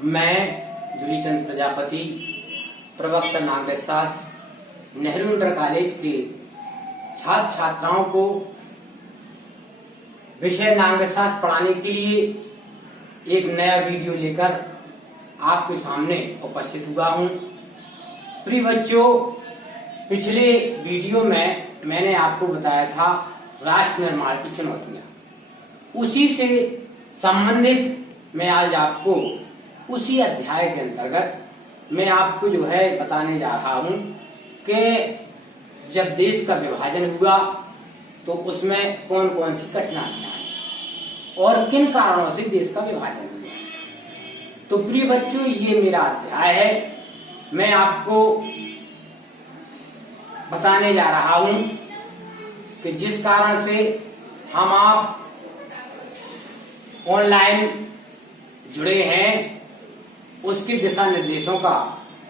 मैं जूलीचंद प्रजापति, प्रवक्ता नागरिक शास्त्र, नेहरू इंटर कॉलेज के छात्र छात्राओं को विषय नागरिक शास्त्र पढ़ाने के लिए एक नया वीडियो लेकर आपके सामने उपस्थित हुआ हूँ। प्रिय बच्चों, पिछले वीडियो में मैंने आपको बताया था राष्ट्र निर्माण की चुनौतियां। उसी से संबंधित मैं आज आपको उसी अध्याय के अंतर्गत मैं आपको जो है बताने जा रहा हूं कि जब देश का विभाजन हुआ तो उसमें कौन कौन सी कठिनाइयां आई और किन कारणों से देश का विभाजन हुआ। तो प्रिय बच्चों, ये मेरा अध्याय है। मैं आपको बताने जा रहा हूं कि जिस कारण से हम आप ऑनलाइन जुड़े हैं उसके दिशा निर्देशों का,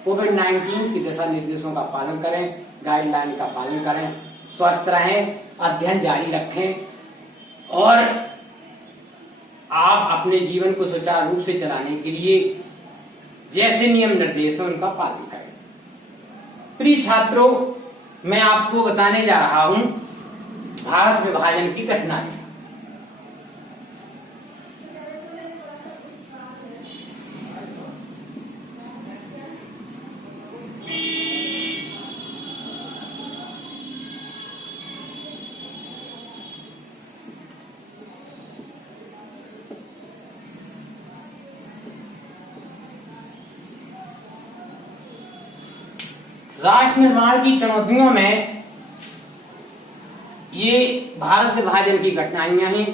कोविड-19 के दिशा निर्देशों का पालन करें, गाइडलाइन का पालन करें, स्वस्थ रहें, अध्ययन जारी रखें और आप अपने जीवन को सुचारू रूप से चलाने के लिए जैसे नियम निर्देश हैं उनका पालन करें। प्रिय छात्रों, मैं आपको बताने जा रहा हूं भारत विभाजन की कठिनाई। राष्ट्र निर्माण की चुनौतियों में ये भारत विभाजन की कठिनाइयां ही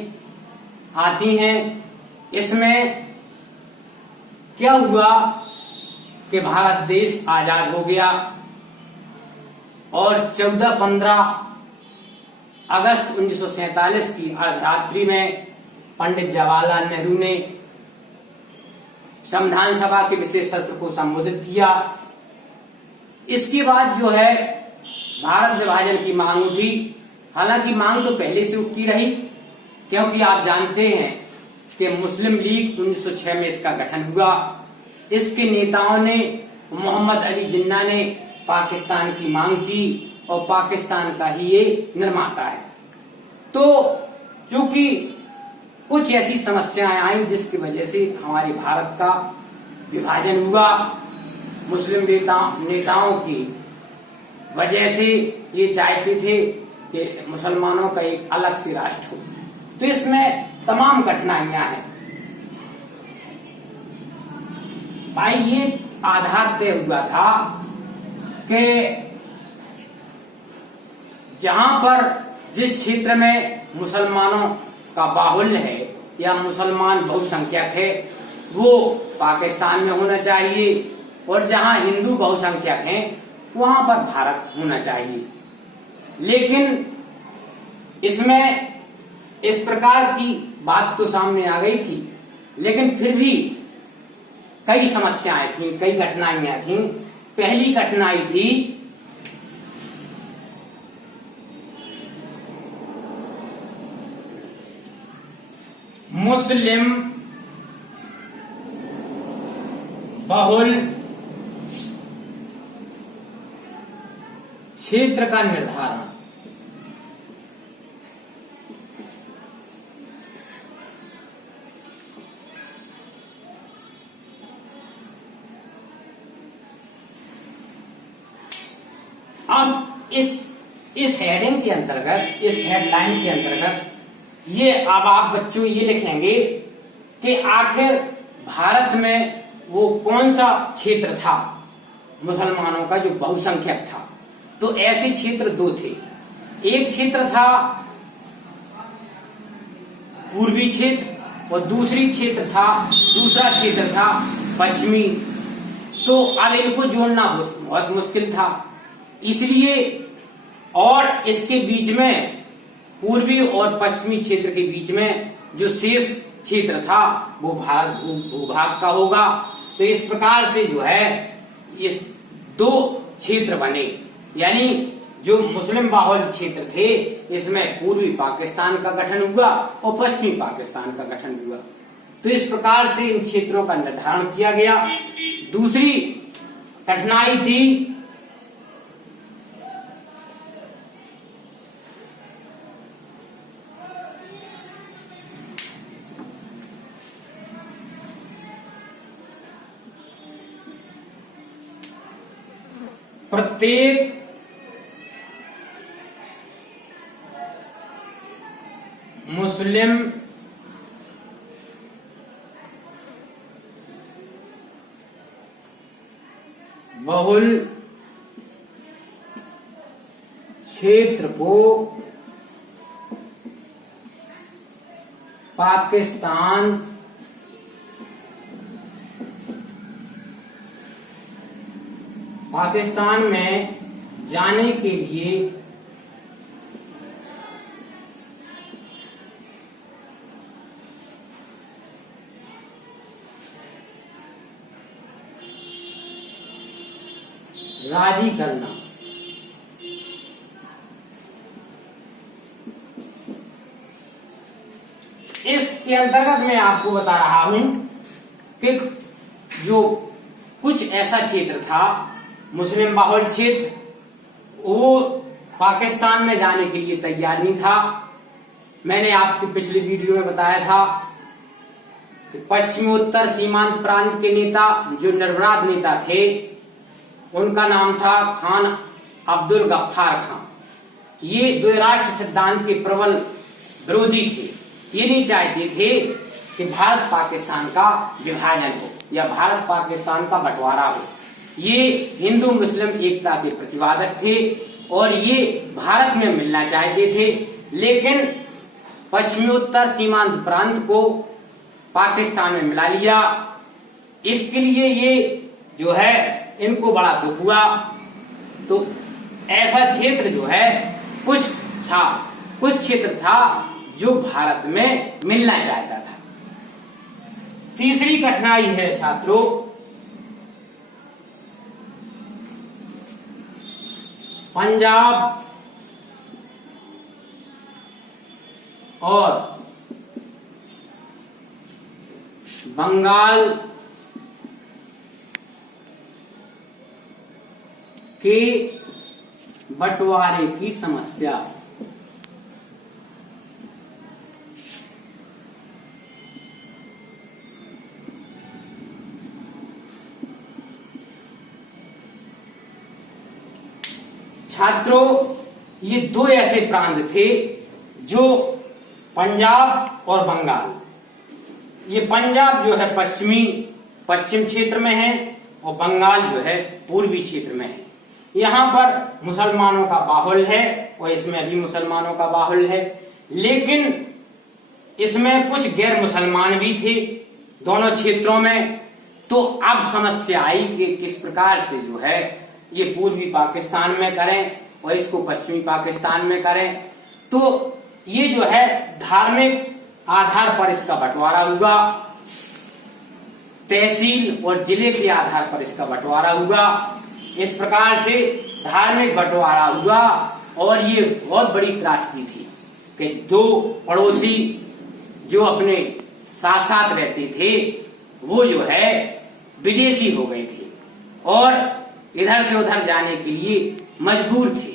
आती हैं। इसमें क्या हुआ कि भारत देश आजाद हो गया और 14-15 अगस्त 1947 की अर्धरात्रि में पंडित जवाहरलाल नेहरू ने संविधान सभा के विशेष सत्र को संबोधित किया। इसके बाद जो है भारत विभाजन की मांग उठी। हालांकि मांग तो पहले से उठती रही, क्योंकि आप जानते हैं कि मुस्लिम लीग 1906 में इसका गठन हुआ। इसके नेताओं ने, मोहम्मद अली जिन्ना ने पाकिस्तान की मांग की और पाकिस्तान का ही ये निर्माता है। तो चूंकि कुछ ऐसी समस्याएं आई जिसकी वजह से हमारे भारत का विभाजन हुआ, मुस्लिम नेताओं की वजह से ये चाहते थे कि मुसलमानों का एक अलग से राष्ट्र हो। तो इसमें तमाम कठिनाइयां हैं। भाई, ये आधार तय हुआ था कि जहां पर जिस क्षेत्र में मुसलमानों का बाहुल्य है या मुसलमान बहुसंख्यक है वो पाकिस्तान में होना चाहिए, और जहां हिंदू बहुसंख्यक हैं वहां पर भारत होना चाहिए। लेकिन इसमें इस प्रकार की बात तो सामने आ गई थी, लेकिन फिर भी कई समस्याएं थी, कई कठिनाइयां थी। पहली कठिनाई थी मुस्लिम बहुल क्षेत्र का निर्धारण। अब इस हेडिंग के अंतर्गत, इस हेडलाइन के अंतर्गत ये अब आप बच्चों ये लिखेंगे कि आखिर भारत में वो कौन सा क्षेत्र था मुसलमानों का जो बहुसंख्यक था। तो ऐसे क्षेत्र दो थे। एक क्षेत्र था पूर्वी क्षेत्र और दूसरा क्षेत्र था पश्चिमी। तो अब इनको जोड़ना बहुत मुश्किल था, इसलिए और इसके बीच में पूर्वी और पश्चिमी क्षेत्र के बीच में जो शेष क्षेत्र था वो भारत भूभाग का होगा। तो इस प्रकार से जो है इस दो क्षेत्र बने, यानी जो मुस्लिम बाहुल क्षेत्र थे इसमें पूर्वी पाकिस्तान का गठन हुआ और पश्चिमी पाकिस्तान का गठन हुआ। तो इस प्रकार से इन क्षेत्रों का निर्धारण किया गया। दूसरी कठिनाई थी प्रत्येक मुस्लिम बहुल क्षेत्र को पाकिस्तान में जाने के लिए राजी करना। इसके अंतर्गत मैं आपको बता रहा हूं कि जो कुछ ऐसा क्षेत्र था मुस्लिम बहुल क्षेत्र, वो पाकिस्तान में जाने के लिए तैयार नहीं था। मैंने आपकी पिछली वीडियो में बताया था कि पश्चिमोत्तर सीमांत प्रांत के नेता जो निर्विवाद नेता थे उनका नाम था खान अब्दुल गफ्फार खान। ये द्विराष्ट्र सिद्धांत के प्रबल विरोधी थे। ये नहीं चाहते थे कि भारत पाकिस्तान का विभाजन हो या भारत पाकिस्तान का बंटवारा हो। ये हिंदू मुस्लिम एकता के प्रतिपादक थे और ये भारत में मिलना चाहते थे, लेकिन पश्चिमोत्तर सीमांत प्रांत को पाकिस्तान में मिला लिया। इसके लिए ये जो है इनको बड़ा दुख हुआ। तो ऐसा क्षेत्र जो है कुछ क्षेत्र था जो भारत में मिलना चाहता था। तीसरी कठिनाई है छात्रों पंजाब और बंगाल के बंटवारे की समस्या। छात्रों, ये दो ऐसे प्रांत थे जो पंजाब और बंगाल, ये पंजाब जो है पश्चिम क्षेत्र में है और बंगाल जो है पूर्वी क्षेत्र में है। यहाँ पर मुसलमानों का बाहुल्य है और इसमें अभी मुसलमानों का बाहुल्य है, लेकिन इसमें कुछ गैर मुसलमान भी थे दोनों क्षेत्रों में। तो अब समस्या आई कि किस प्रकार से जो है ये पूर्वी पाकिस्तान में करें और इसको पश्चिमी पाकिस्तान में करें। तो ये जो है धार्मिक आधार पर इसका बंटवारा हुआ, तहसील और जिले के आधार पर इसका बंटवारा हुआ। इस प्रकार से धार्मिक बंटवारा हुआ और ये बहुत बड़ी त्रासदी थी कि दो पड़ोसी जो अपने साथ साथ रहते थे वो जो है विदेशी हो गए थे और इधर से उधर जाने के लिए मजबूर थे।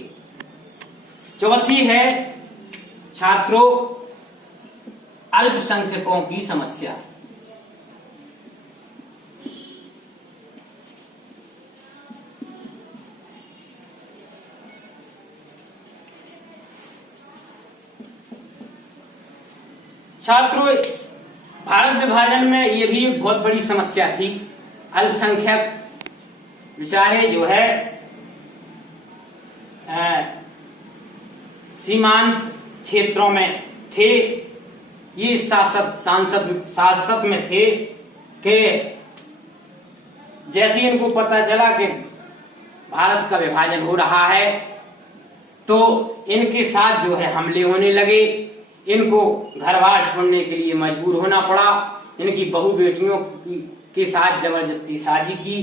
चौथी है छात्रों अल्पसंख्यकों की समस्या। छात्रों, भारत विभाजन में ये भी एक बहुत बड़ी समस्या थी। अल्पसंख्यक बेचारे जो है सीमांत क्षेत्रों में थे। ये सांसद में थे कि जैसे इनको पता चला कि भारत का विभाजन हो रहा है तो इनके साथ जो है हमले होने लगे। इनको घर बार छोड़ने के लिए मजबूर होना पड़ा। इनकी बहू बेटियों के साथ जबरदस्ती शादी की,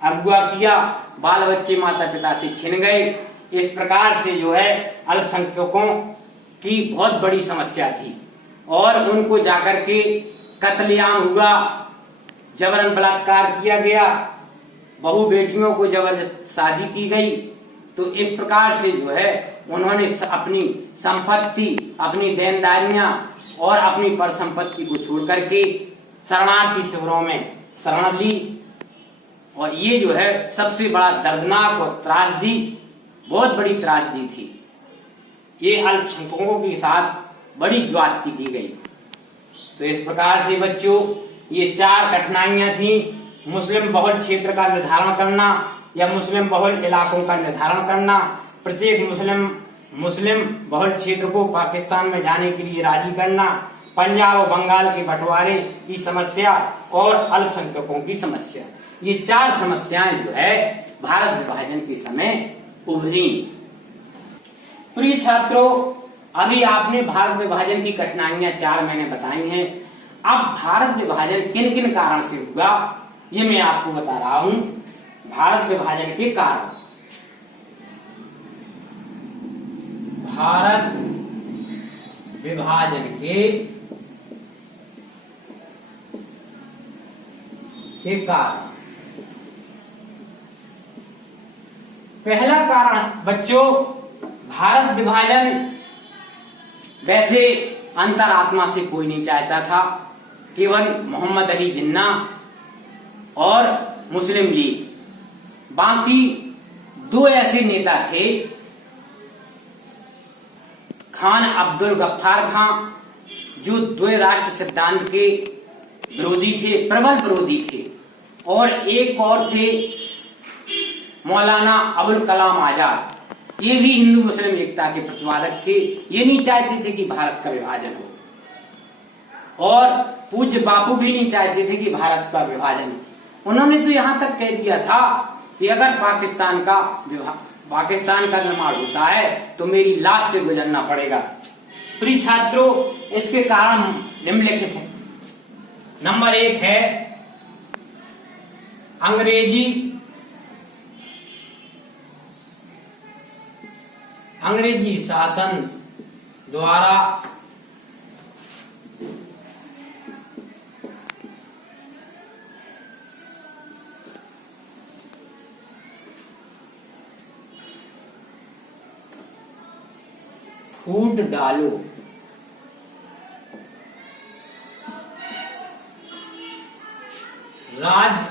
अगुआ किया, बाल बच्चे माता पिता से छिन गए। इस प्रकार से जो है अल्पसंख्यकों की बहुत बड़ी समस्या थी और उनको जाकर के कत्लेआम हुआ, जबरन बलात्कार किया गया, बहु बेटियों को जबरदस्त शादी की गई। तो इस प्रकार से जो है उन्होंने अपनी संपत्ति, अपनी देनदारियां और अपनी परिसंपत्ति को छोड़ करके शरणार्थी शिविरों में शरण ली। और ये जो है सबसे बड़ा दर्दनाक और त्रासदी, बहुत बड़ी त्रासदी थी। ये अल्पसंख्यकों के साथ बड़ी ज्यादती की गई। तो इस प्रकार से बच्चों ये 4 कठिनाइयां थी। मुस्लिम बहुल क्षेत्र का निर्धारण करना या मुस्लिम बहुल इलाकों का निर्धारण करना, प्रत्येक मुस्लिम बहुल क्षेत्र को पाकिस्तान में जाने के लिए राजी करना, पंजाब और बंगाल के बंटवारे की समस्या और अल्पसंख्यकों की समस्या, ये 4 समस्याएं जो है भारत विभाजन के समय उभरी। प्रिय छात्रों, अभी आपने भारत विभाजन की कठिनाइयां 4 मैंने बताई हैं। अब भारत विभाजन किन किन कारण से हुआ ये मैं आपको बता रहा हूं। भारत विभाजन के कारण, भारत विभाजन के कारण। पहला कारण बच्चों, भारत विभाजन वैसे अंतरात्मा से कोई नहीं चाहता था, केवल मोहम्मद अली जिन्ना और मुस्लिम लीग, बाकी 2 ऐसे नेता थे, खान अब्दुल गफ्फार खान जो द्वै राष्ट्र सिद्धांत के विरोधी थे, प्रबल विरोधी थे, और एक और थे मौलाना अबुल कलाम आजाद, ये भी हिंदू मुस्लिम एकता के प्रतिपादक थे। ये नहीं चाहते थे कि भारत का विभाजन हो, और पूज्य बापू भी नहीं चाहते थे कि भारत का विभाजन हो। उन्होंने तो यहां तक कह दिया था कि अगर पाकिस्तान का निर्माण होता है तो मेरी लाश से गुजरना पड़ेगा। प्रिय छात्रों, इसके कारण निम्नलिखित है। नंबर 1 है अंग्रेजी शासन द्वारा फूट डालो, राज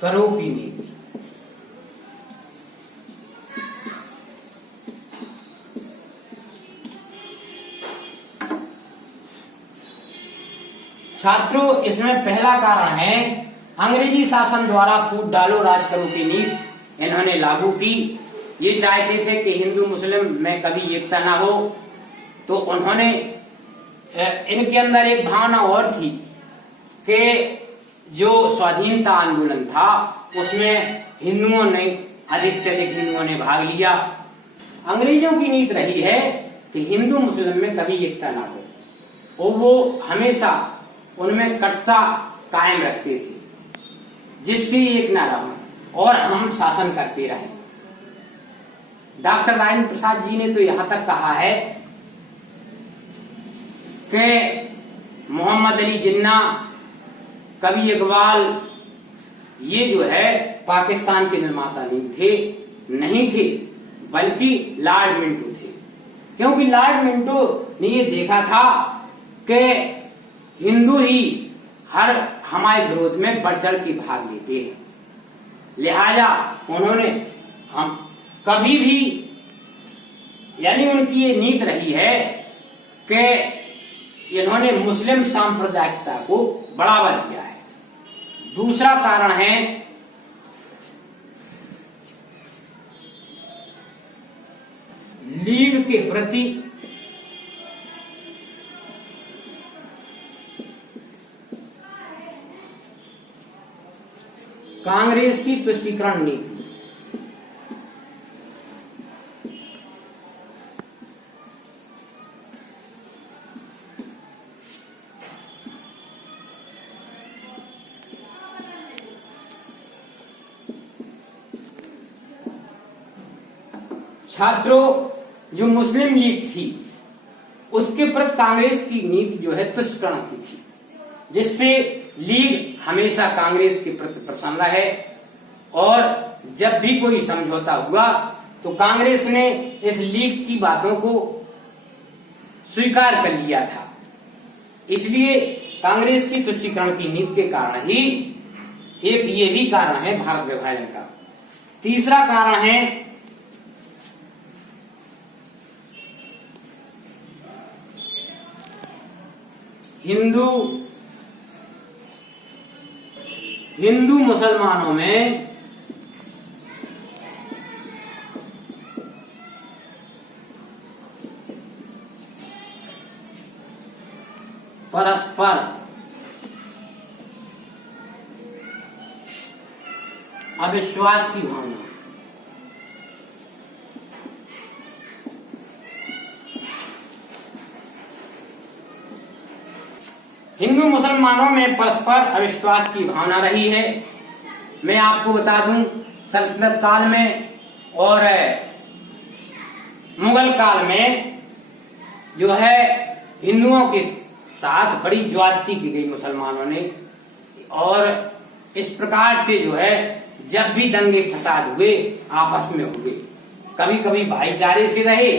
करो की नीति। छात्रों, इसमें पहला कारण है अंग्रेजी शासन द्वारा फूट डालो राज करो की नीति इन्होंने लागू की। ये चाहते थे कि हिंदू मुस्लिम में कभी एकता ना हो, तो उन्होंने, इनके अंदर एक भावना और थी कि जो स्वाधीनता आंदोलन था उसमें हिंदुओं ने, अधिक से अधिक हिंदुओं ने भाग लिया। अंग्रेजों की नीति रही है कि हिंदू मुस्लिम में कभी एकता ना हो, और वो हमेशा उनमें कटता कायम रखते थे, जिससे एक ना रहो और हम शासन करते रहे। डॉक्टर राजेंद्र प्रसाद जी ने तो यहां तक कहा है कि मोहम्मद अली जिन्ना, कवि इकबाल, ये जो है पाकिस्तान के निर्माता नहीं थे, बल्कि लॉर्ड मिंटो थे। क्योंकि लॉर्ड मिंटो ने ये देखा था कि हिंदू ही हमारे विरोध में बढ़ चढ़ के भाग लेते हैं, लिहाजा उन्होंने हम कभी भी, यानी उनकी ये नीति रही है कि इन्होंने मुस्लिम सांप्रदायिकता को बढ़ावा दिया है। दूसरा कारण है लीग के प्रति कांग्रेस की तुष्टीकरण नीति। छात्रों, जो मुस्लिम लीग थी उसके प्रति कांग्रेस की नीति जो है तुष्टिकरण की थी, जिससे लीग हमेशा कांग्रेस के प्रति प्रसन्न रहे और जब भी कोई समझौता हुआ तो कांग्रेस ने इस लीग की बातों को स्वीकार कर लिया था। इसलिए कांग्रेस की तुष्टिकरण की नीति के कारण ही एक ये भी कारण है भारत विभाजन का। तीसरा कारण है हिंदू मुसलमानों में परस्पर अविश्वास की भावना। हिंदू मुसलमानों में परस्पर अविश्वास की भावना रही है। मैं आपको बता दूं, सल्तनत काल में और मुगल काल में जो है हिंदुओं के साथ बड़ी ज्यादती की गई मुसलमानों ने, और इस प्रकार से जो है जब भी दंगे फसाद हुए आपस में हुए, कभी कभी भाईचारे से रहे,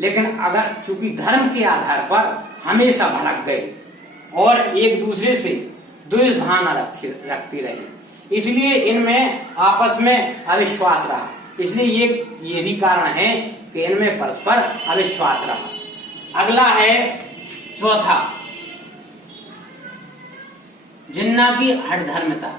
लेकिन अगर चूंकि धर्म के आधार पर हमेशा भड़क गए और एक दूसरे से द्वेष भावना रखते रहे, इसलिए इनमें आपस में अविश्वास रहा। इसलिए ये भी कारण है कि इनमें परस्पर अविश्वास रहा। अगला है चौथा, जिन्ना की हठधर्मिता।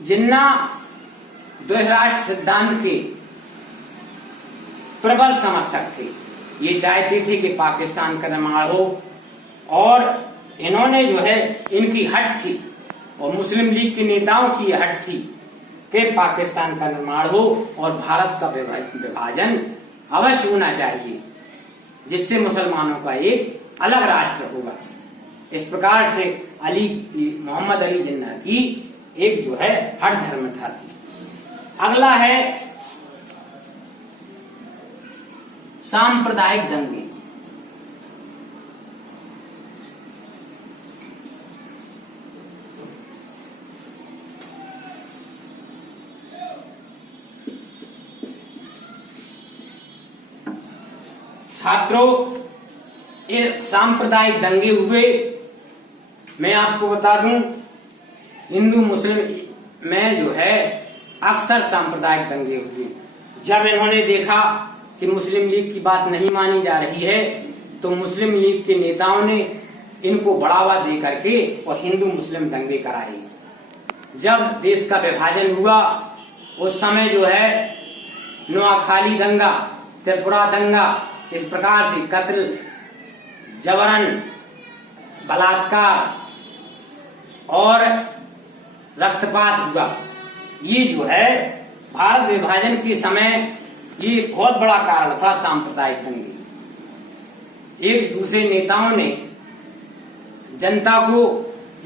जिन्ना द्वैध राष्ट्र सिद्धांत के प्रबल समर्थक थे। ये चाहते थे कि पाकिस्तान का निर्माण हो, और इन्होंने जो है इनकी हट थी और मुस्लिम लीग के नेताओं की हट थी कि पाकिस्तान का निर्माण हो और भारत का विभाजन अवश्य होना चाहिए, जिससे मुसलमानों का एक अलग राष्ट्र होगा। इस प्रकार से मोहम्मद अली जिन्ना की एक जो है हठ धर्मिता थी। अगला है सांप्रदायिक दंगे। छात्रों, ये सांप्रदायिक दंगे हुए। मैं आपको बता दूं, हिंदू मुस्लिम में जो है अक्सर सांप्रदायिक दंगे हुए। जब इन्होंने देखा कि मुस्लिम लीग की बात नहीं मानी जा रही है, तो मुस्लिम लीग के नेताओं ने इनको बढ़ावा दे करके और हिंदू मुस्लिम दंगे कराए। जब देश का विभाजन हुआ उस समय जो है नोआखाली दंगा, त्रिपुरा दंगा, इस प्रकार से कत्ल, जबरन, बलात्कार और रक्तपात हुआ। ये जो है भारत विभाजन के समय ये बहुत बड़ा कारण था सांप्रदायिक दंगे। एक दूसरे नेताओं ने जनता को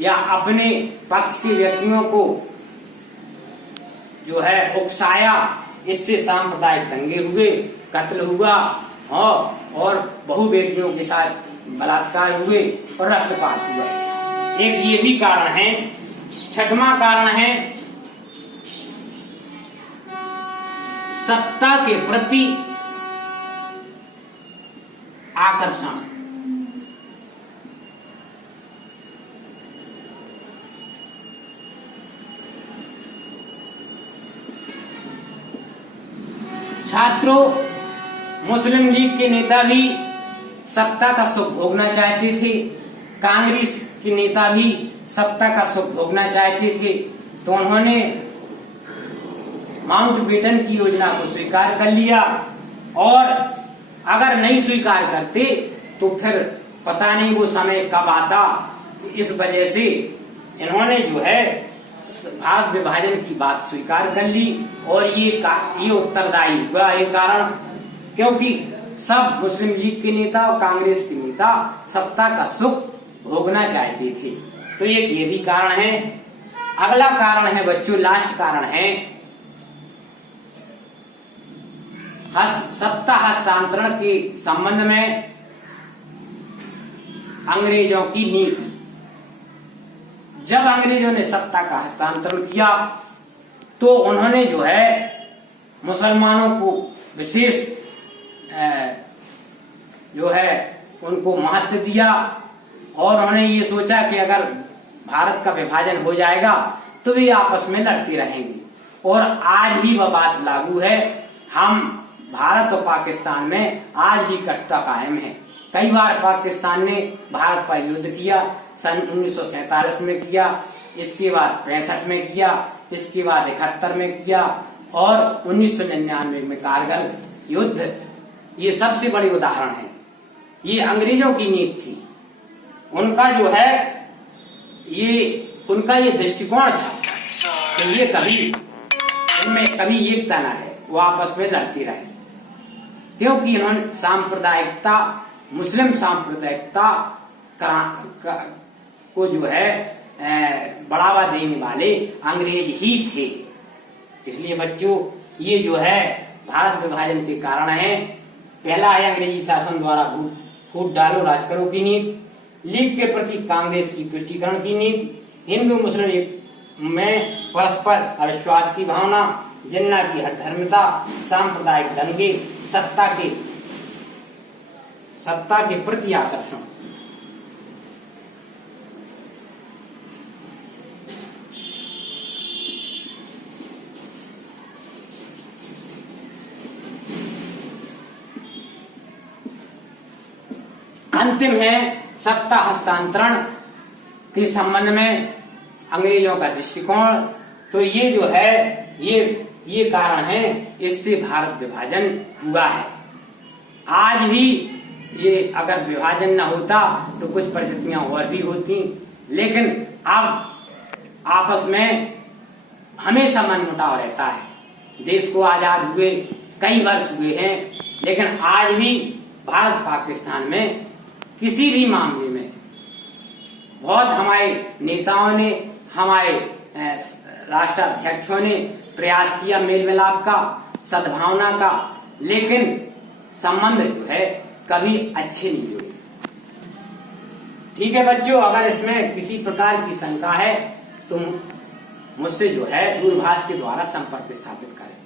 या अपने पक्ष के व्यक्तियों को जो है उकसाया, इससे सांप्रदायिक दंगे हुए, कत्ल हुआ और बहु बेटियों के साथ बलात्कार हुए और रक्तपात हुआ। एक ये भी कारण है। छठवां कारण है सत्ता के प्रति आकर्षण। छात्रों, मुस्लिम लीग के नेता भी सत्ता का सुख भोगना चाहते थे, कांग्रेस के नेता भी सत्ता का सुख भोगना चाहते थे, तो उन्होंने माउंटबेटन की योजना को स्वीकार कर लिया, और अगर नहीं स्वीकार करते तो फिर पता नहीं वो समय कब आता। इस वजह से इन्होंने जो है भारत विभाजन की बात स्वीकार कर ली और ये उत्तरदायी हुआ। ये कारण क्योंकि सब मुस्लिम लीग के नेता और कांग्रेस के नेता सत्ता का सुख भोगना चाहते थे। तो एक ये भी कारण है। अगला कारण है बच्चों, लास्ट कारण है सत्ता हस्तांतरण के संबंध में अंग्रेजों की नीति। जब अंग्रेजों ने सत्ता का हस्तांतरण किया तो उन्होंने जो है मुसलमानों को विशेष जो है उनको महत्व दिया और उन्होंने ये सोचा कि अगर भारत का विभाजन हो जाएगा तो वे आपस में लड़ते रहेंगे। और आज भी वह बात लागू है। हम भारत और पाकिस्तान में आज भी कटुता कायम है। कई बार पाकिस्तान ने भारत पर युद्ध किया, सन 1947 में किया, इसके बाद 65 में किया, इसके बाद 71 में किया और 1999 में कारगिल युद्ध। ये सबसे बड़ी उदाहरण है। ये अंग्रेजों की नीति थी। उनका जो है उनका ये दृष्टिकोण था कि ये इनमें कभी एकता ना रहे, वो आपस में लड़ती रहे, क्योंकि इन्होंने सांप्रदायिकता, मुस्लिम सांप्रदायिकता को जो है बढ़ावा देने वाले अंग्रेज ही थे। इसलिए बच्चों ये जो है भारत विभाजन के कारण है। पहला है अंग्रेजी शासन द्वारा फूट डालो राज करो की नीति, लीग के प्रति कांग्रेस की तुष्टीकरण की नीति, हिंदू मुस्लिम में परस्पर अविश्वास की भावना, जिन्ना की हठधर्मिता, सांप्रदायिक दंगे, सत्ता के प्रति आकर्षण। अंतिम है सत्ता हस्तांतरण के संबंध में अंग्रेजों का दृष्टिकोण। तो ये जो है ये कारण है, इससे भारत विभाजन हुआ है। आज भी ये अगर विभाजन न होता तो कुछ परिस्थितियां और भी होती, लेकिन अब आपस में हमेशा मनमुटाव रहता है। देश को आजाद हुए कई वर्ष हुए हैं, लेकिन आज भी भारत पाकिस्तान में किसी भी मामले में बहुत हमारे नेताओं ने, हमारे राष्ट्राध्यक्षों ने प्रयास किया मेल मिलाप का, सद्भावना का, लेकिन संबंध जो है कभी अच्छे नहीं जुड़े। ठीक है बच्चों, अगर इसमें किसी प्रकार की शंका है तो मुझसे जो है दूरभाष के द्वारा संपर्क स्थापित करें।